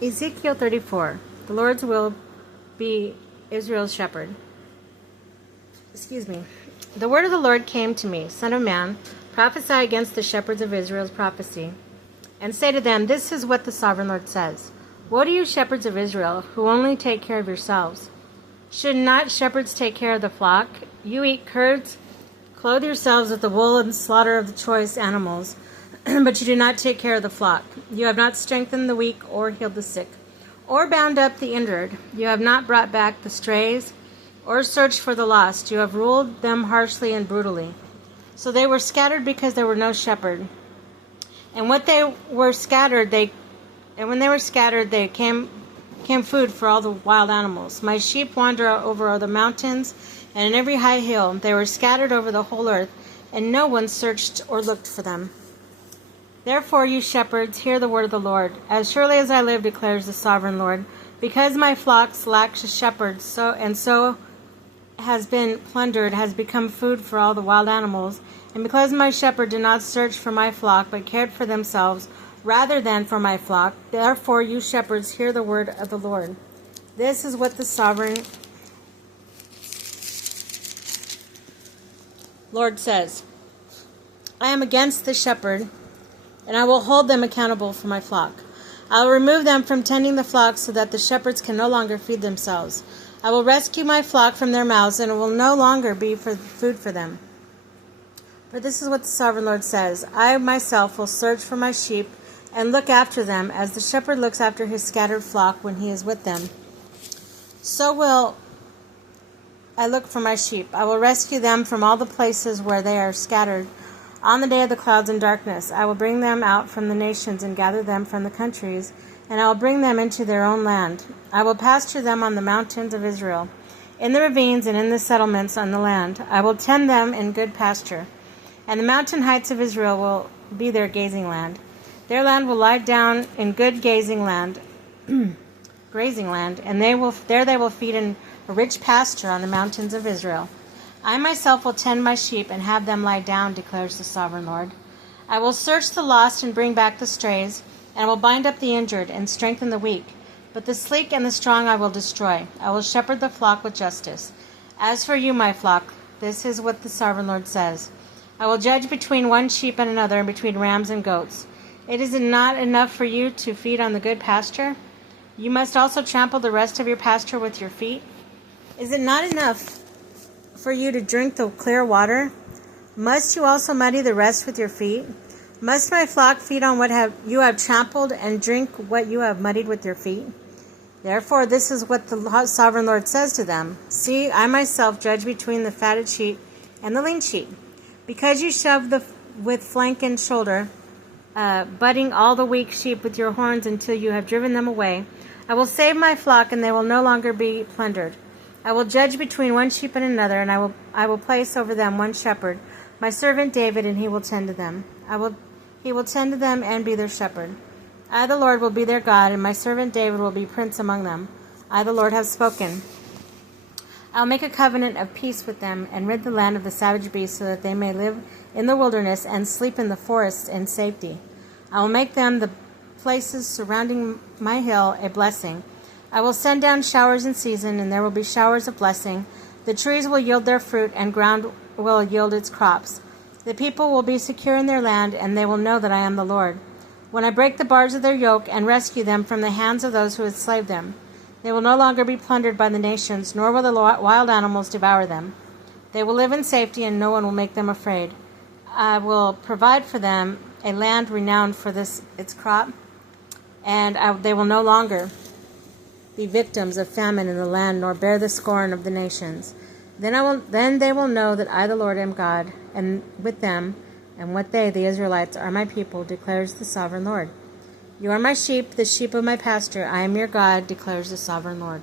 Ezekiel 34. The Lord's will be Israel's shepherd. The word of the Lord came to me, Son of man, prophesy against the shepherds of Israel's prophecy, and say to them, This is what the sovereign Lord says. Woe to you, shepherds of Israel, who only take care of yourselves. Should not shepherds take care of the flock? You eat curds, clothe yourselves with the wool and slaughter of the choice animals, but you do not take care of the flock. You have not strengthened the weak or healed the sick, or bound up the injured. You have not brought back the strays, or searched for the lost. You have ruled them harshly and brutally. So they were scattered because there were no shepherd. And when they were scattered, they came food for all the wild animals. My sheep wander over the mountains, and in every high hill. They were scattered over the whole earth, and no one searched or looked for them. Therefore, you shepherds, hear the word of the Lord. As surely as I live, declares the sovereign Lord, because my flocks lack a shepherd, so has been plundered, has become food for all the wild animals, and because my shepherd did not search for my flock, but cared for themselves rather than for my flock, therefore you shepherds, hear the word of the Lord. This is what the sovereign Lord says. I am against the shepherd, and I will hold them accountable for my flock. I will remove them from tending the flock so that the shepherds can no longer feed themselves. I will rescue my flock from their mouths, and it will no longer be for food for them. For this is what the sovereign Lord says. I myself will search for my sheep and look after them, as the shepherd looks after his scattered flock when he is with them. So will I look for my sheep. I will rescue them from all the places where they are scattered. On the day of the clouds and darkness, I will bring them out from the nations and gather them from the countries, and I will bring them into their own land. I will pasture them on the mountains of Israel, in the ravines and in the settlements on the land. I will tend them in good pasture, and the mountain heights of Israel will be their gazing land. Their land will lie down in good grazing land, and they will feed in a rich pasture on the mountains of Israel. I myself will tend my sheep and have them lie down, declares the sovereign Lord. I will search the lost and bring back the strays, and I will bind up the injured and strengthen the weak. But the sleek and the strong I will destroy. I will shepherd the flock with justice. As for you, my flock, this is what the sovereign Lord says. I will judge between one sheep and another, and between rams and goats. It is not enough for you to feed on the good pasture? You must also trample the rest of your pasture with your feet? Is it not enough for you to drink the clear water? Must you also muddy the rest with your feet? Must my flock feed on what you have trampled and drink what you have muddied with your feet? Therefore, this is what the sovereign Lord says to them. See, I myself judge between the fatted sheep and the lean sheep. Because you shove with flank and shoulder, butting all the weak sheep with your horns until you have driven them away, I will save my flock, and they will no longer be plundered. I will judge between one sheep and another, and I will place over them one shepherd, my servant David, and he will tend to them. He will tend to them and be their shepherd. I, the Lord, will be their God, and my servant David will be prince among them. I, the Lord, have spoken. I will make a covenant of peace with them, and rid the land of the savage beasts, so that they may live in the wilderness and sleep in the forests in safety. I will make them, the places surrounding my hill, a blessing. I will send down showers in season, and there will be showers of blessing. The trees will yield their fruit, and ground will yield its crops. The people will be secure in their land, and they will know that I am the Lord. When I break the bars of their yoke and rescue them from the hands of those who enslaved them, they will no longer be plundered by the nations, nor will the wild animals devour them. They will live in safety, and no one will make them afraid. I will provide for them a land renowned for its crop, and they will no longer be victims of famine in the land, nor bear the scorn of the nations. Then they will know that I, the Lord, am God, and with them, and what they, the Israelites, are my people, declares the sovereign Lord. You are my sheep, the sheep of my pasture. I am your God, declares the sovereign Lord.